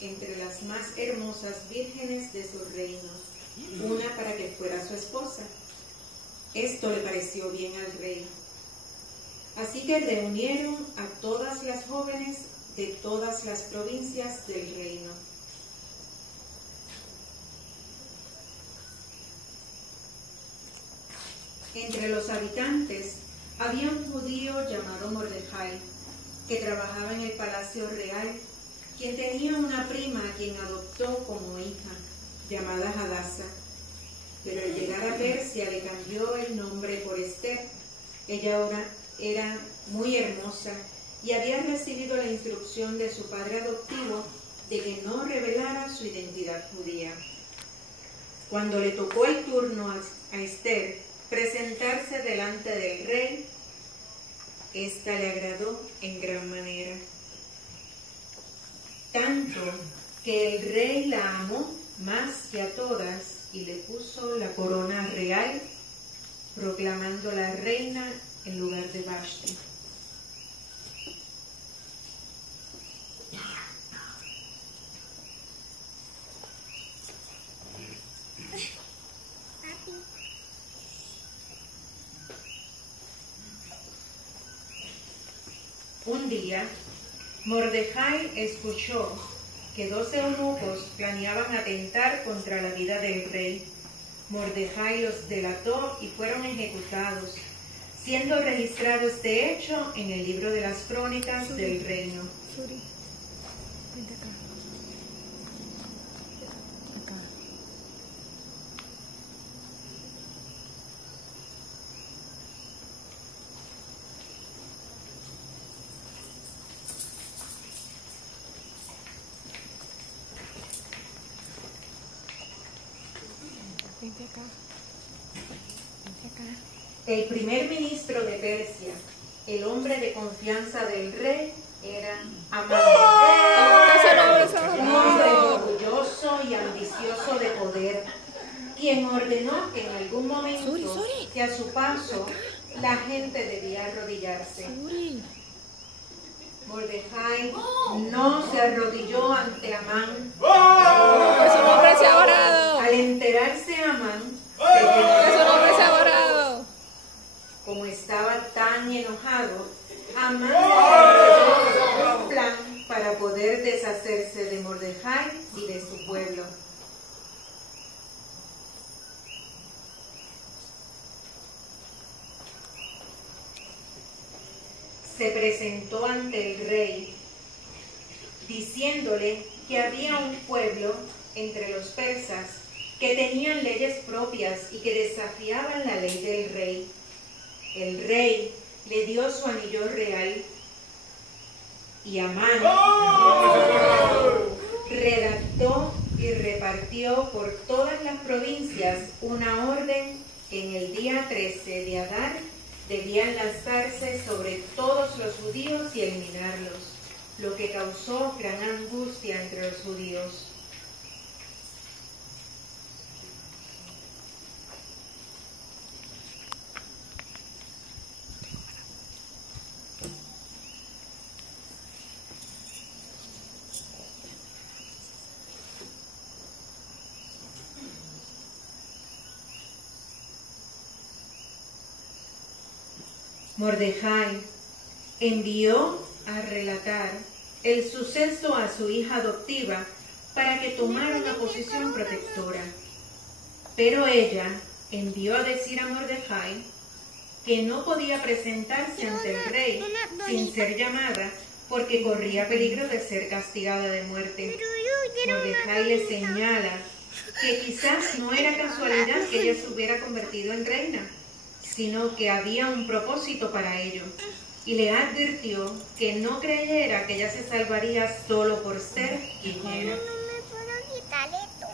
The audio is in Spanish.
entre las más hermosas vírgenes de su reino, una para que fuera su esposa. Esto le pareció bien al rey. Así que reunieron a todas las jóvenes de todas las provincias del reino. Entre los habitantes había un judío llamado Mordejai, que trabajaba en el palacio real, quien tenía una prima a quien adoptó como hija, llamada Hadasa. Pero al llegar a Persia le cambió el nombre por Esther. Ella ahora era muy hermosa y había recibido la instrucción de su padre adoptivo de que no revelara su identidad judía. Cuando le tocó el turno a Esther presentarse delante del rey, esta le agradó en gran manera, tanto que el rey la amó más que a todas y le puso la corona real, proclamándola reina en lugar de Vashti. Un día, Mordejai escuchó que 12 eunucos planeaban atentar contra la vida del rey. Mordejai los delató y fueron ejecutados, siendo registrado este hecho en el libro de las crónicas del reino. Vente acá. Acá. Vente acá. Vente acá. El primer ministro de Persia, el hombre de confianza del rey, era Amán. Un hombre orgulloso y ambicioso de poder, quien ordenó que en algún momento, que a su paso, la gente debía arrodillarse. Mordejai no se arrodilló ante Amán. ¡Que su nombre sea orado! Al enterarse Amán, ¡Que su nombre sea orado! como estaba tan enojado, Amán desarrolló un plan para poder deshacerse de Mordejai y de su pueblo. Se presentó ante el rey, diciéndole que había un pueblo entre los persas que tenían leyes propias y que desafiaban la ley del rey. El rey le dio su anillo real y Amán redactó y repartió por todas las provincias una orden que en el día 13 de Adar debían lanzarse sobre todos los judíos y eliminarlos, lo que causó gran angustia entre los judíos. Mordejai envió a relatar el suceso a su hija adoptiva para que tomara una posición protectora. Pero ella envió a decir a Mordejai que no podía presentarse ante el rey sin ser llamada porque corría peligro de ser castigada de muerte. Mordejai le señala que quizás no era casualidad que ella se hubiera convertido en reina, sino que había un propósito para ello, y le advirtió que no creyera que ella se salvaría solo por ser quien era. No me puedo quitar esto.